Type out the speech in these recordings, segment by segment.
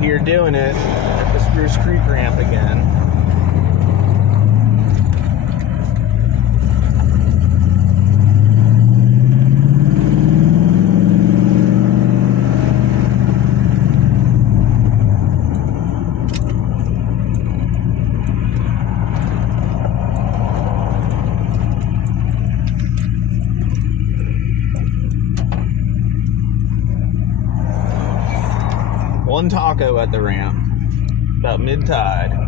here doing it at the Spruce Creek ramp again. One taco at the ramp, about mid-tide.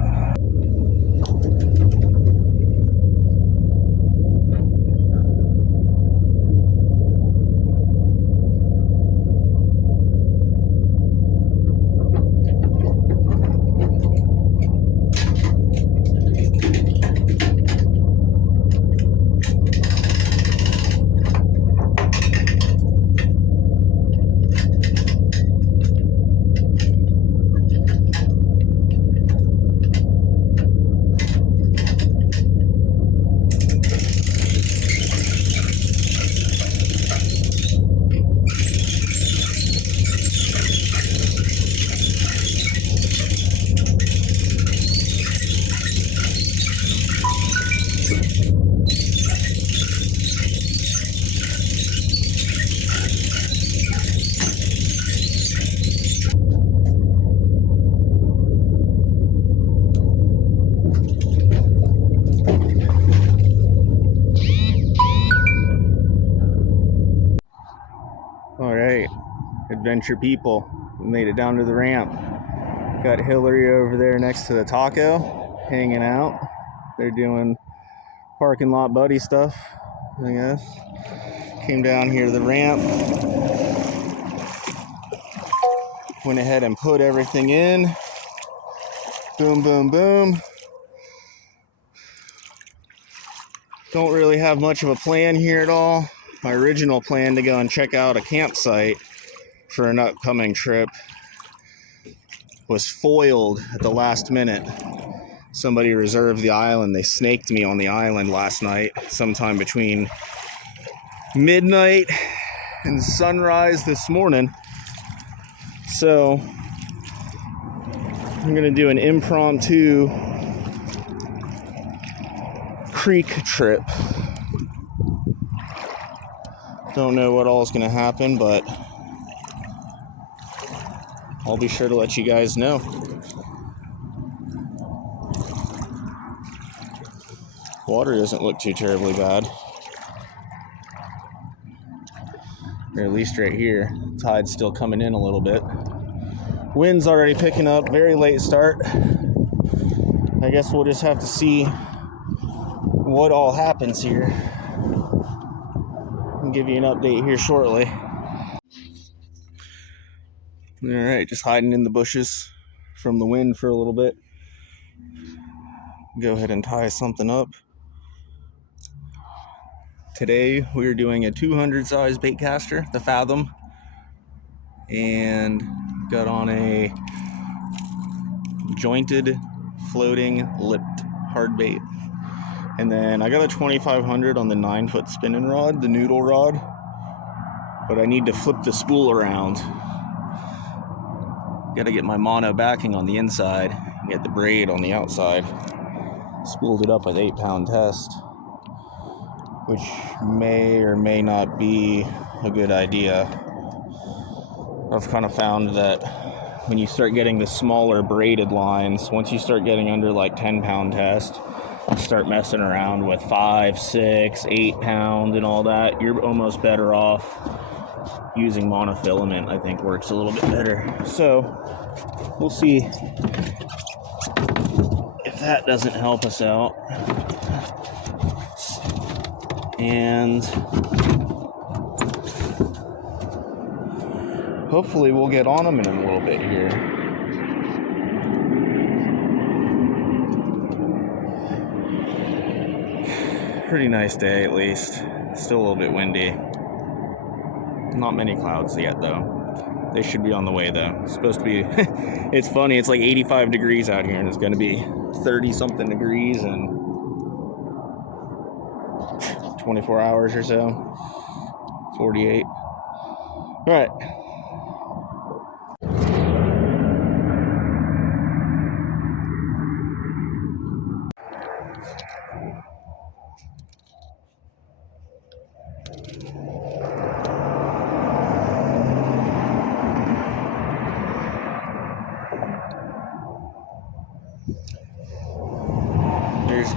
All right, adventure people, we made it down to the ramp. Got Hillary over there next to the taco, hanging out. They're doing parking lot buddy stuff, I guess. Came down here to the ramp. Went ahead and put everything in. Boom, boom, boom. Don't really have much of a plan here at all. My original plan to go and check out a campsite for an upcoming trip was foiled at the last minute. Somebody reserved the island. They snaked me on the island last night, sometime between midnight and sunrise this morning. So I'm gonna do an impromptu creek trip. Don't know what all is going to happen, but I'll be sure to let you guys know. Water doesn't look too terribly bad. Or at least right here. Tide's still coming in a little bit. Wind's already picking up. Very late start. I guess we'll just have to see what all happens here. I'll give you an update here shortly. Alright, just hiding in the bushes from the wind for a little bit. Go ahead and tie something up. Today we are doing a 200 size bait caster, the Fathom, and got on a jointed floating lipped hard bait. And then I got a 2500 on the 9-foot spinning rod, the noodle rod, but I need to flip the spool around. Got to get my mono backing on the inside, get the braid on the outside. Spooled it up with 8-pound test, which may or may not be a good idea. I've kind of found that when you start getting the smaller braided lines, once you start getting under like 10-pound test, start messing around with 5, 6, 8 pound and all that, you're almost better off using monofilament. I think works a little bit better. So we'll see if that doesn't help us out. And hopefully we'll get on them in a little bit here. Pretty nice day, at least. Still a little bit windy. Not many clouds yet, though. They should be on the way, though. It's supposed to be... It's funny, it's like 85 degrees out here, and it's going to be 30-something degrees in 24 hours or so. 48. All right.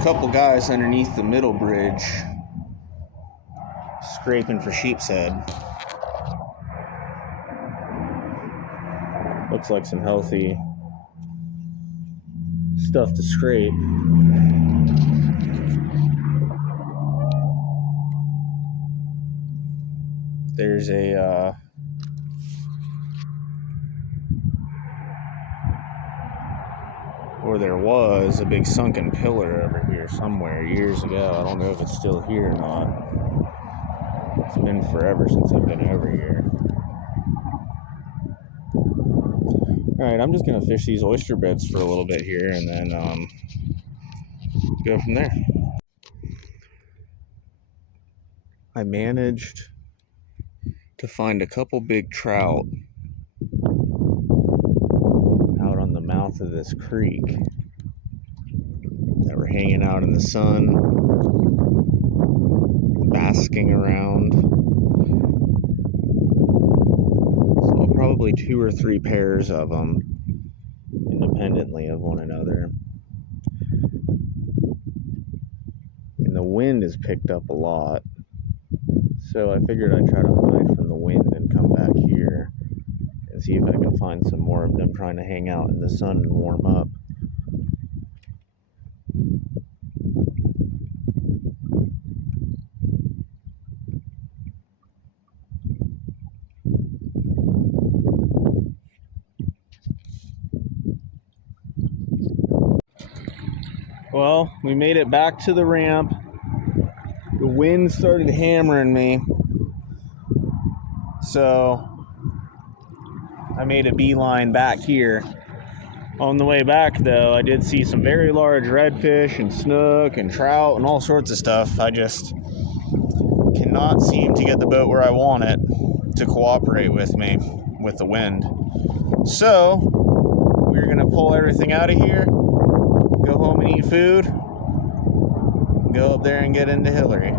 couple guys underneath the middle bridge scraping for sheep's head. Looks like some healthy stuff to scrape. There's or there was a big sunken pillar over here somewhere years ago. I don't know if it's still here or not. It's been forever since I've been over here. Alright, I'm just going to fish these oyster beds for a little bit here and then go from there. I managed to find a couple big trout out on the mouth of this creek that were hanging out in the sun, basking around. So probably 2 or 3 pairs of them independently of one another. And the wind has picked up a lot, so I figured I'd try to hide from the wind and come back here and see if I can find some more of them trying to hang out in the sun and warm up. Well, we made it back to the ramp. The wind started hammering me, so I made a beeline back here. On the way back, though, I did see some very large redfish and snook and trout and all sorts of stuff. I just cannot seem to get the boat where I want it to cooperate with me with the wind. So we're gonna pull everything out of here, go home and eat food, go up there and get into Hillary.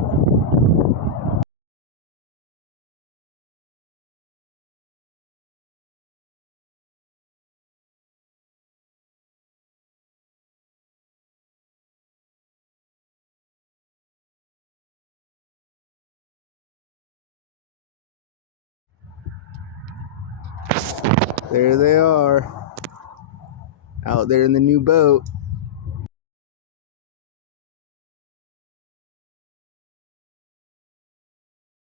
There they are, out there in the new boat.